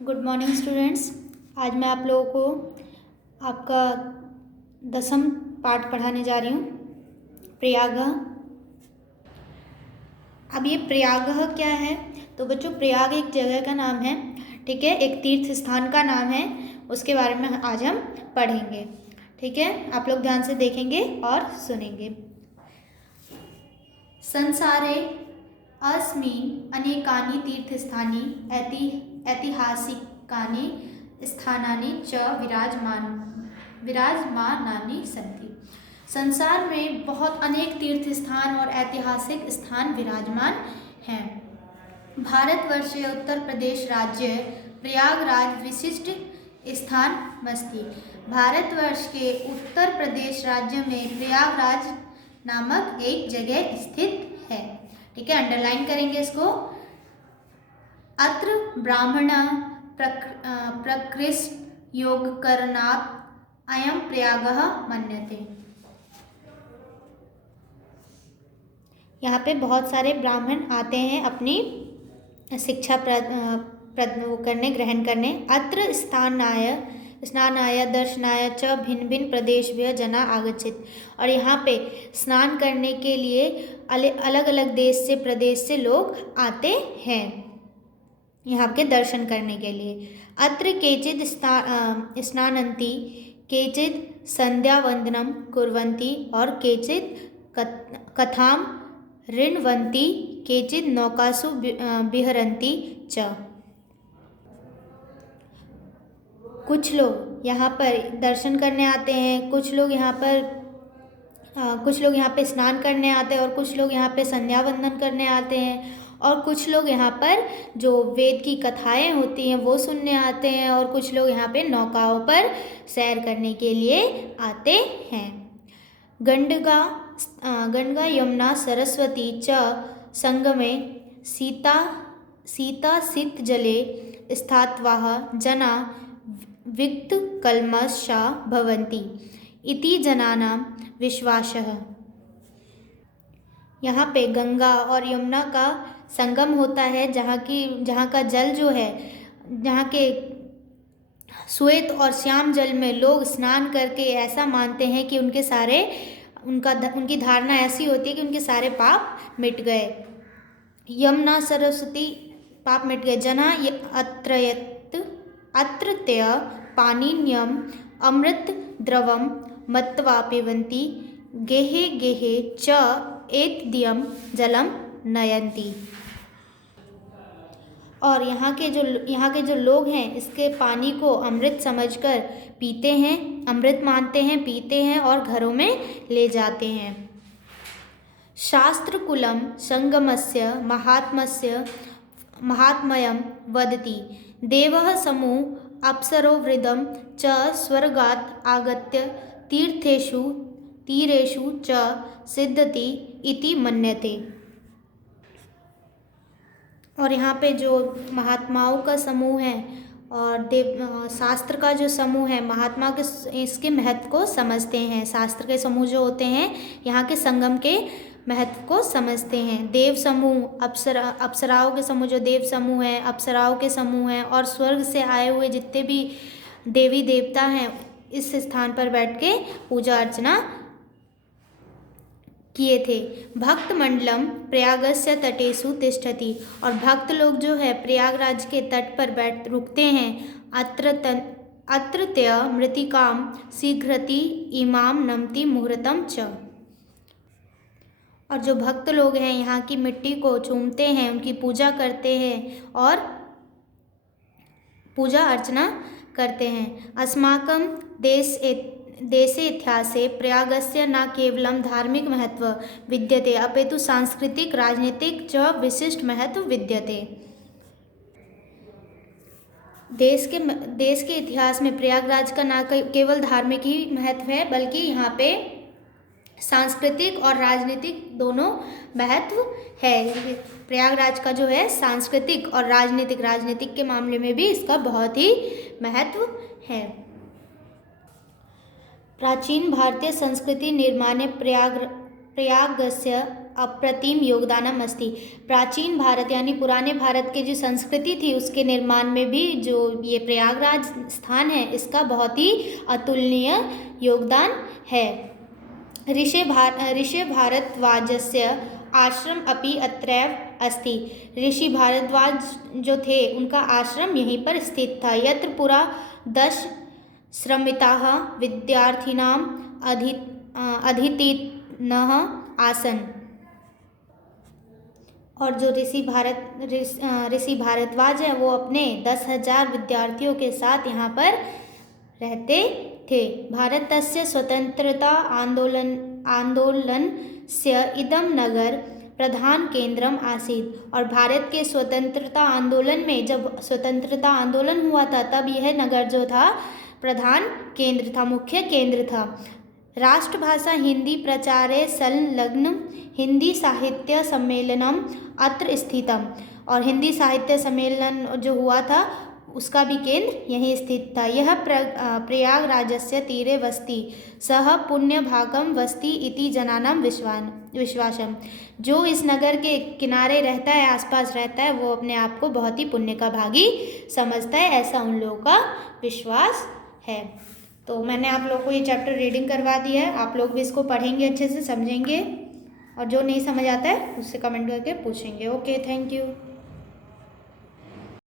Good morning students. आज मैं आप लोगों को आपका 10वां पाठ पढ़ाने जा रही हूँ, प्रयागः। अब ये प्रयागः क्या है? तो बच्चों, प्रयाग एक जगह का नाम है, ठीक है, एक तीर्थ स्थान का नाम है। उसके बारे में आज हम पढ़ेंगे, ठीक है। आप लोग ध्यान से देखेंगे और सुनेंगे। संसारे अस्मिन् अनेकानि तीर्थस्थानि ऐतिहासिकानि स्थानानि च विराजमानानि सन्ति। संसार में बहुत अनेक तीर्थ स्थान और ऐतिहासिक स्थान विराजमान हैं। भारतवर्ष के उत्तर प्रदेश राज्य प्रयागराज विशिष्ट स्थानमस्ति। भारतवर्ष के उत्तर प्रदेश राज्य में प्रयागराज नामक एक जगह स्थित है, ठीक है। अंडरलाइन करेंगे इसको। अत्र ब्राह्मण प्रकृष्ट योग करणात् अयं प्रयागः मन्यते। यहाँ पे बहुत सारे ब्राह्मण आते हैं अपनी शिक्षा ग्रहण करने। अत्र स्नानाय दर्शनाय च भिन्न भिन्न प्रदेशभ्यः जना आगच्छेत्। और यहाँ पे स्नान करने के लिए अलग अलग देश से प्रदेश से लोग आते हैं यहाँ के दर्शन करने के लिए। अत्र केचित् स्नानन्ति, केचित् संध्यावन्दनं कुर्वन्ति और केचित् कथां ऋण्वन्ति, केचित् नौकासु विहरन्ति च। कुछ लोग यहाँ पर दर्शन करने आते हैं, कुछ लोग यहाँ पे स्नान करने आते हैं और कुछ लोग यहाँ पे संध्या वंदन करने आते हैं, और कुछ लोग यहाँ पर जो वेद की कथाएं होती हैं वो सुनने आते हैं, और कुछ लोग यहाँ पे नौकाओं पर सैर करने के लिए आते हैं। गंगा यमुना सरस्वती च संगमे सीता जले स्थात्वाः जना विक्तकल्मषा भवन्ति इति जनानां विश्वासः। यहाँ पे गंगा और यमुना का संगम होता है, जहाँ का जल जो है, जहाँ के श्वेत और श्याम जल में लोग स्नान करके ऐसा मानते हैं कि उनकी धारणा ऐसी होती है कि उनके सारे पाप मिट गए। यमुना सरस्वती पाप मिट गए। जना अत्रत्य पानीयम् अमृत द्रवम मत्वा पिबन्ति, गेहे गेहे च एतद्यं जलम नयन्ति। और यहाँ के जो लोग हैं इसके पानी को अमृत समझकर पीते हैं, अमृत मानते हैं, पीते हैं और घरों में ले जाते हैं। शास्त्रकुलं संगमस्य महात्म्यं वदति। देवः समूह अप्सरो वृदं च स्वर्गात् आगत्य तीरेषु च सिद्धति इति मन्यते। और यहाँ पे जो महात्माओं का समूह है और शास्त्र का जो समूह है, महात्मा के इसके महत्व को समझते हैं। शास्त्र के समूह जो होते हैं यहाँ के संगम के महत्व को समझते हैं। देव समूह, अप्सराओं के समूह जो देव समूह है, अप्सराओं के समूह हैं, और स्वर्ग से आए हुए जितने भी देवी देवता हैं इस स्थान पर बैठ के पूजा अर्चना किए थे। भक्त मंडलम प्रयागस्य तटेषु तिष्ठति। और भक्त लोग जो है प्रयागराज के तट पर रुकते हैं। अत्रत्य मृत्तिकां शीघ्रति इमां नमति मुहूर्तम च। और जो भक्त लोग हैं यहाँ की मिट्टी को चूमते हैं, उनकी पूजा करते हैं और पूजा अर्चना करते हैं। अस्माकं देशे इतिहासे प्रयागस्य न केवलं धार्मिक महत्व विद्यते अपितु सांस्कृतिक राजनीतिक च विशिष्ट महत्व विद्यते। देश के इतिहास में प्रयागराज का न केवल धार्मिक ही महत्व है, बल्कि यहाँ पे सांस्कृतिक और राजनीतिक दोनों महत्व है। प्रयागराज का जो है सांस्कृतिक और राजनीतिक के मामले में भी इसका बहुत ही महत्व है। प्राचीन भारतीय संस्कृति निर्माणे प्रयागस्य अप्रतिम योगदानम अस्ति। प्राचीन भारत यानी पुराने भारत के जो संस्कृति थी उसके निर्माण में भी जो ये प्रयागराज स्थान है इसका बहुत ही अतुलनीय योगदान है। ऋषि भारद्वाजस्य आश्रम अपि अत्रैव अस्ति। ऋषि भारद्वाज जो थे उनका आश्रम यहीं पर स्थित था। यत्र पुरा 10 श्रमिताः विद्यार्थिनाम अधितीनः आसन। और जो ऋषि भारद्वाज है वो अपने 10,000 विद्यार्थियों के साथ यहाँ पर रहते थे। भारतस्य स्वतंत्रता आंदोलनस्य इदं नगर प्रधान केंद्रम आसीत्। और भारत के स्वतंत्रता आंदोलन में जब स्वतंत्रता आंदोलन हुआ था तब यह नगर जो था प्रधान केंद्र था, मुख्य केंद्र था। राष्ट्रभाषा हिंदी प्रचारे संलग्न हिंदी साहित्य सम्मेलनम अत्र स्थितम। और हिंदी साहित्य सम्मेलन जो हुआ था उसका भी केंद्र यहीं स्थित था। यह प्रयागराजस्य तीरे वस्ति सह पुण्यभागम वस्ति इति जनानां विश्वासम। जो इस नगर के किनारे रहता है, आसपास रहता है, वो अपने आप को बहुत ही पुण्य का भागी समझता है, ऐसा उन लोगों का विश्वास है। तो मैंने आप लोगों को ये चैप्टर रीडिंग करवा दिया है, आप लोग भी इसको पढ़ेंगे, अच्छे से समझेंगे और जो नहीं समझ आता है उससे कमेंट करके पूछेंगे। Okay, thank you.